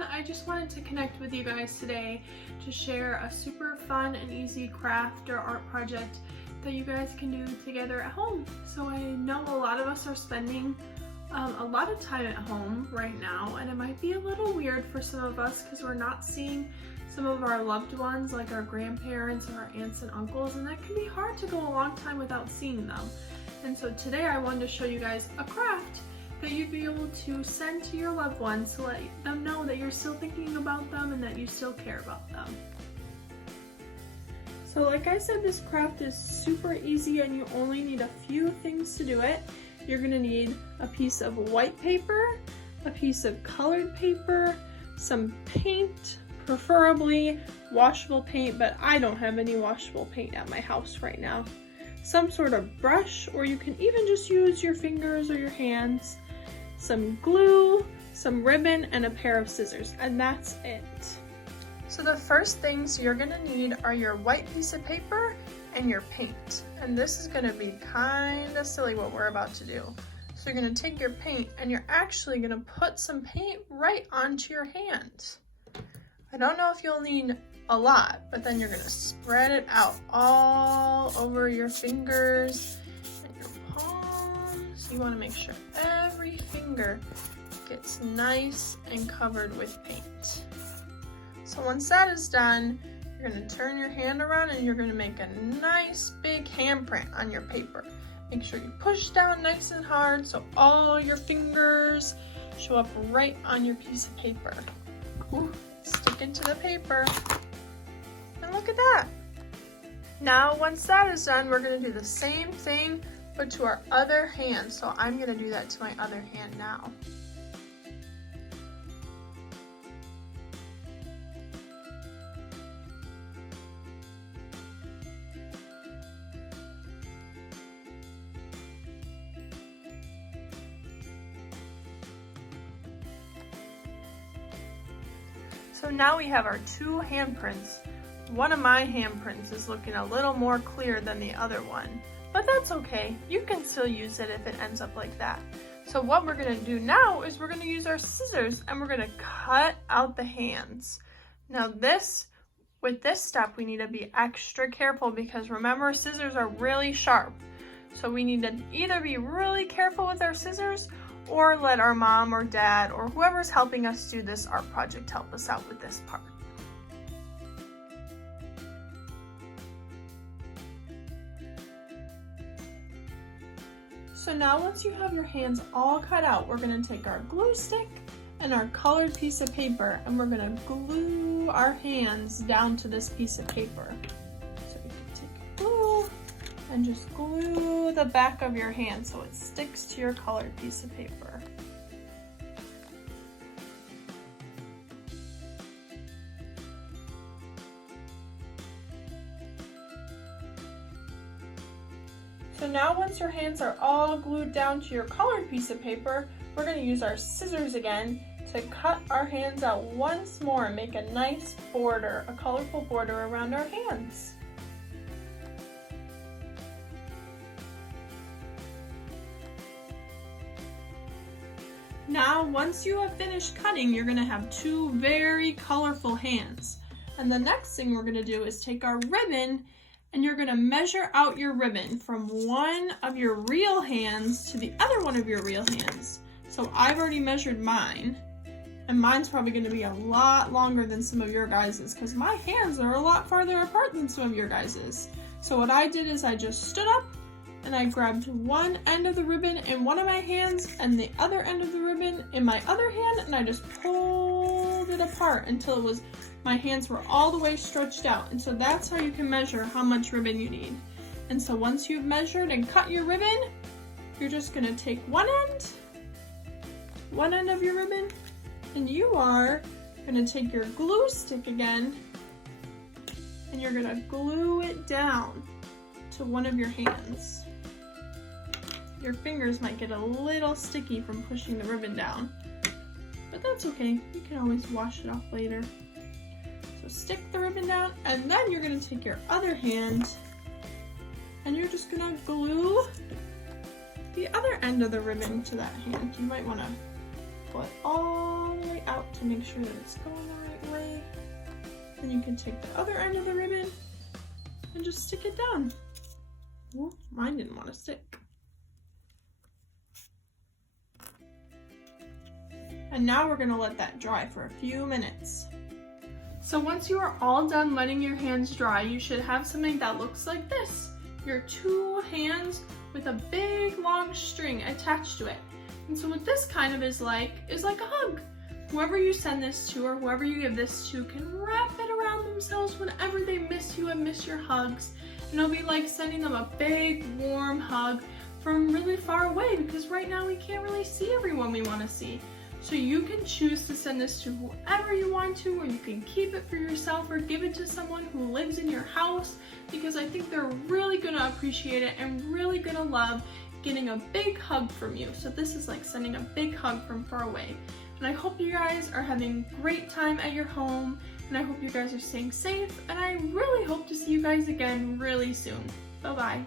everyone, I just wanted to connect with you guys today to share a super fun and easy craft or art project that you guys can do together at home. So I know a lot of us are spending a lot of time at home right now, and it might be a little weird for some of us because we're not seeing some of our loved ones like our grandparents or our aunts and uncles, and that can be hard to go a long time without seeing them. And so today I wanted to show you guys a craft that you'd be able to send to your loved ones to let them know that you're still thinking about them and that you still care about them. So like I said, this craft is super easy and you only need a few things to do it. You're going to need a piece of white paper, a piece of colored paper, some paint, preferably washable paint, but I don't have any washable paint at my house right now. Some sort of brush, or you can even just use your fingers or your hands. Some glue, some ribbon, and a pair of scissors, and that's it. So the first things you're gonna need are your white piece of paper and your paint. And this is gonna be kinda silly what we're about to do. So you're gonna take your paint and you're actually gonna put some paint right onto your hand. I don't know if you'll need a lot, but then you're gonna spread it out all over your fingers and your palms. You wanna make sure every finger gets nice and covered with paint. So once that is done, you're gonna turn your hand around and you're gonna make a nice big handprint on your paper. Make sure you push down nice and hard so all your fingers show up right on your piece of paper. Ooh, stick into the paper. And look at that. Now, once that is done, we're gonna do the same thing, but to our other hand. So I'm gonna do that to my other hand now. So now we have our two handprints. One of my handprints is looking a little more clear than the other one, but that's okay. You can still use it if it ends up like that. So what we're gonna do now is we're gonna use our scissors and we're gonna cut out the hands. Now with this step, we need to be extra careful because remember, scissors are really sharp. So we need to either be really careful with our scissors or let our mom or dad or whoever's helping us do this art project help us out with this part. So now once you have your hands all cut out, we're gonna take our glue stick and our colored piece of paper and we're gonna glue our hands down to this piece of paper. So you can take glue and just glue the back of your hand so it sticks to your colored piece of paper. So now once your hands are all glued down to your colored piece of paper, we're going to use our scissors again to cut our hands out once more and make a nice border, a colorful border around our hands. Now, once you have finished cutting, you're gonna have two very colorful hands. And the next thing we're gonna do is take our ribbon and you're gonna measure out your ribbon from one of your real hands to the other one of your real hands. So I've already measured mine, and mine's probably gonna be a lot longer than some of your guys's because my hands are a lot farther apart than some of your guys's. So what I did is I just stood up and I grabbed one end of the ribbon in one of my hands and the other end of the ribbon in my other hand, and I just pulled it apart until my hands were all the way stretched out. And so that's how you can measure how much ribbon you need. And so once you've measured and cut your ribbon, you're just gonna take one end of your ribbon, and you are gonna take your glue stick again and you're gonna glue it down to one of your hands. Your fingers might get a little sticky from pushing the ribbon down, but that's okay. You can always wash it off later. So stick the ribbon down, and then you're gonna take your other hand and you're just gonna glue the other end of the ribbon to that hand. You might wanna pull it all the way out to make sure that it's going the right way. Then you can take the other end of the ribbon and just stick it down. Well, mine didn't want to stick. And now we're gonna let that dry for a few minutes. So once you are all done letting your hands dry, you should have something that looks like this. Your two hands with a big long string attached to it. And so what this kind of is like a hug. Whoever you send this to or whoever you give this to can wrap it around themselves whenever they miss you and miss your hugs. And it'll be like sending them a big warm hug from really far away, because right now we can't really see everyone we want to see. So you can choose to send this to whoever you want to, or you can keep it for yourself or give it to someone who lives in your house, because I think they're really gonna appreciate it and really gonna love getting a big hug from you. So this is like sending a big hug from far away. And I hope you guys are having a great time at your home, and I hope you guys are staying safe, and I really hope to see you guys again really soon. Bye-bye.